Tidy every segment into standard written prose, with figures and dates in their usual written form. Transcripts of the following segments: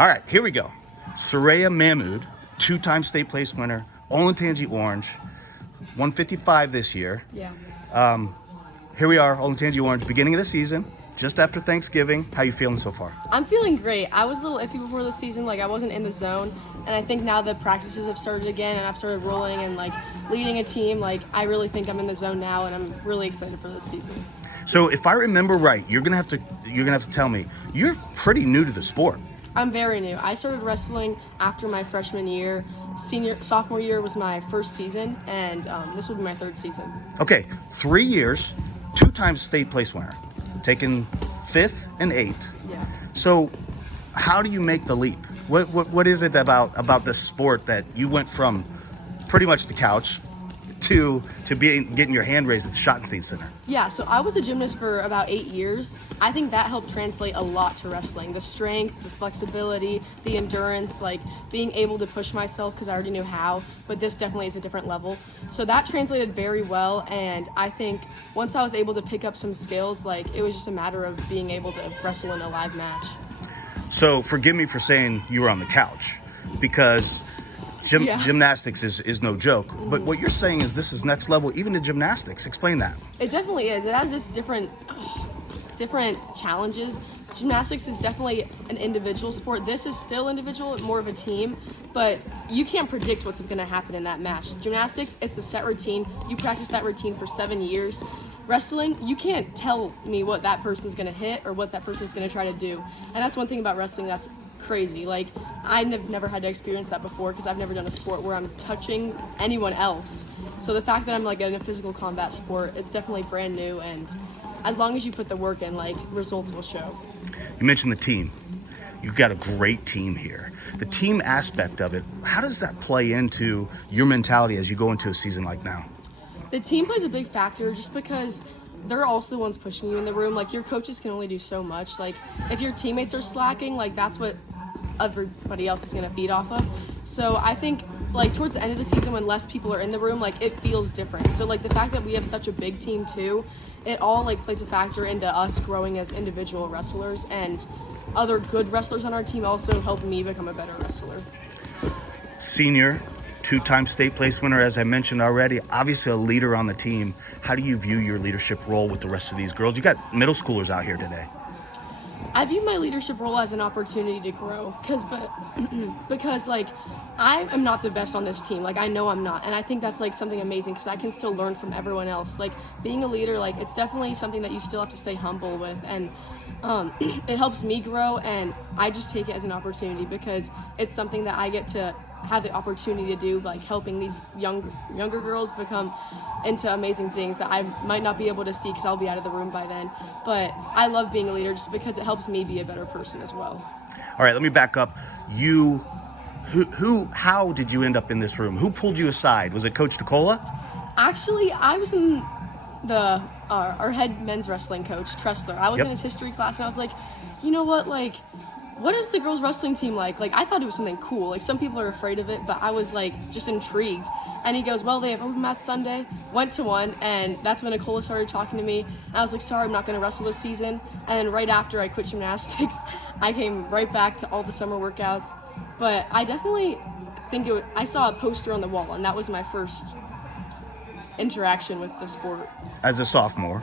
All right, here we go. Surraiya Mahmud, two-time state place winner, Olentangy Orange, 155 this year. Yeah. Here we are, Olentangy Orange, beginning of the season, just after Thanksgiving. How you feeling so far? I'm feeling great. I was a little iffy before the season, like I wasn't in the zone, and I think now the practices have started again and I've started rolling and like leading a team, like I really think I'm in the zone now and I'm really excited for this season. So if I remember right, you're gonna have to tell me, you're pretty new to the sport. I'm very new. I started wrestling after my freshman year. Sophomore year was my first season, and this will be my third season. Okay, 3 years, two-time state place winner, taken 5th and 8th. Yeah. So how do you make the leap? What is it about this sport that you went from pretty much the couch to getting your hand raised at the Schottenstein Center? Yeah, so I was a gymnast for about 8 years. I think that helped translate a lot to wrestling. The strength, the flexibility, the endurance, like being able to push myself because I already knew how, but this definitely is a different level. So that translated very well, and I think once I was able to pick up some skills, like it was just a matter of being able to wrestle in a live match. So forgive me for saying you were on the couch, because gymnastics is no joke. But what you're saying is this is next level, even in gymnastics. Explain that. It definitely is. It has this different challenges. Gymnastics is definitely an individual sport. This is still individual, more of a team, but you can't predict what's going to happen in that match. Gymnastics, it's the set routine. You practice that routine for 7 years. Wrestling, you can't tell me what that person's going to hit or what that person's going to try to do. And that's one thing about wrestling that's crazy. Like, I've never had to experience that before because I've never done a sport where I'm touching anyone else. So the fact that I'm like in a physical combat sport, it's definitely brand new, and as long as you put the work in, like, results will show. You mentioned the team. You've got a great team here. The team aspect of it, how does that play into your mentality as you go into a season like now? The team plays a big factor just because they're also the ones pushing you in the room. Like, your coaches can only do so much. Like, if your teammates are slacking, like, that's what everybody else is going to feed off of. So I think, like, towards the end of the season when less people are in the room, like, it feels different. So, like, the fact that we have such a big team too, it all, like, plays a factor into us growing as individual wrestlers, and other good wrestlers on our team also help me become a better wrestler. Senior, two-time state place winner, as I mentioned already, obviously a leader on the team. How do you view your leadership role with the rest of these girls? You got middle schoolers out here today. I view my leadership role as an opportunity to grow because like, I am not the best on this team. Like, I know I'm not, and I think that's like something amazing because I can still learn from everyone else. Like, being a leader, like, it's definitely something that you still have to stay humble with, and it helps me grow, and I just take it as an opportunity because it's something that I get to have the opportunity to do, like helping these younger girls become into amazing things that I might not be able to see because I'll be out of the room by then. But I love being a leader just because it helps me be a better person as well. All right, let me back up. How did you end up in this room? Who pulled you aside? Was it Coach DeCola? Actually, I was in our head men's wrestling coach, Tressler. I was in his history class, and I was like, you know what, like, what is the girls' wrestling team like? Like, I thought it was something cool. Like, some people are afraid of it, but I was, like, just intrigued. And he goes, well, they have open mats Sunday. Went to one, and that's when Nicola started talking to me. And I was like, sorry, I'm not going to wrestle this season. And then right after I quit gymnastics, I came right back to all the summer workouts. But I definitely think I saw a poster on the wall, and that was my first interaction with the sport. As a sophomore?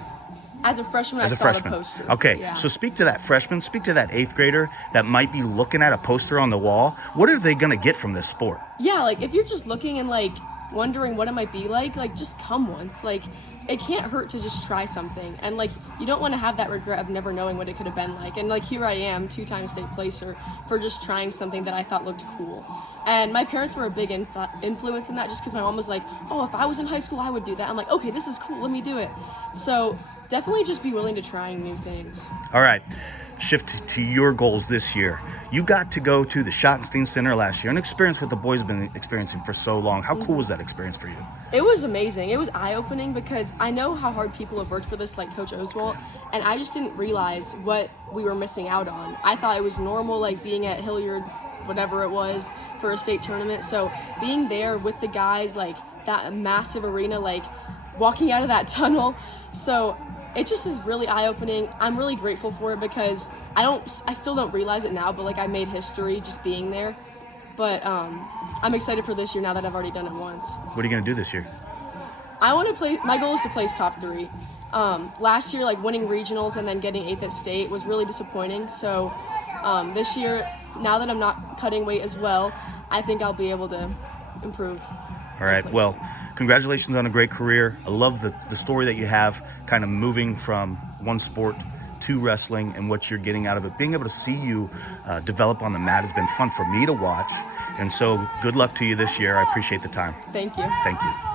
As a freshman, I saw the poster. Okay, yeah. So speak to that freshman, speak to that 8th grader that might be looking at a poster on the wall. What are they going to get from this sport? Yeah, like, if you're just looking and, like, wondering what it might be like, just come once. Like, it can't hurt to just try something. And, like, you don't want to have that regret of never knowing what it could have been like. And, like, here I am, 2-time state placer, for just trying something that I thought looked cool. And my parents were a big influence in that, just because my mom was like, oh, if I was in high school, I would do that. I'm like, okay, this is cool, let me do it. So definitely just be willing to try new things. All right, shift to your goals this year. You got to go to the Schottenstein Center last year, an experience what the boys have been experiencing for so long. How cool was that experience for you? It was amazing. It was eye-opening because I know how hard people have worked for this, like Coach Oswalt, and I just didn't realize what we were missing out on. I thought it was normal, like being at Hilliard, whatever it was, for a state tournament. So being there with the guys, like that massive arena, like walking out of that tunnel. So it just is really eye-opening. I'm really grateful for it because I still don't realize it now, but like I made history just being there. But I'm excited for this year now that I've already done it once. What are you going to do this year? I want to play. My goal is to place top 3. Last year, like winning regionals and then getting 8th at state was really disappointing. So this year, now that I'm not cutting weight as well, I think I'll be able to improve. All right. Well, congratulations on a great career. I love the story that you have, kind of moving from one sport to wrestling and what you're getting out of it. Being able to see you develop on the mat has been fun for me to watch. And so good luck to you this year. I appreciate the time. Thank you. Thank you.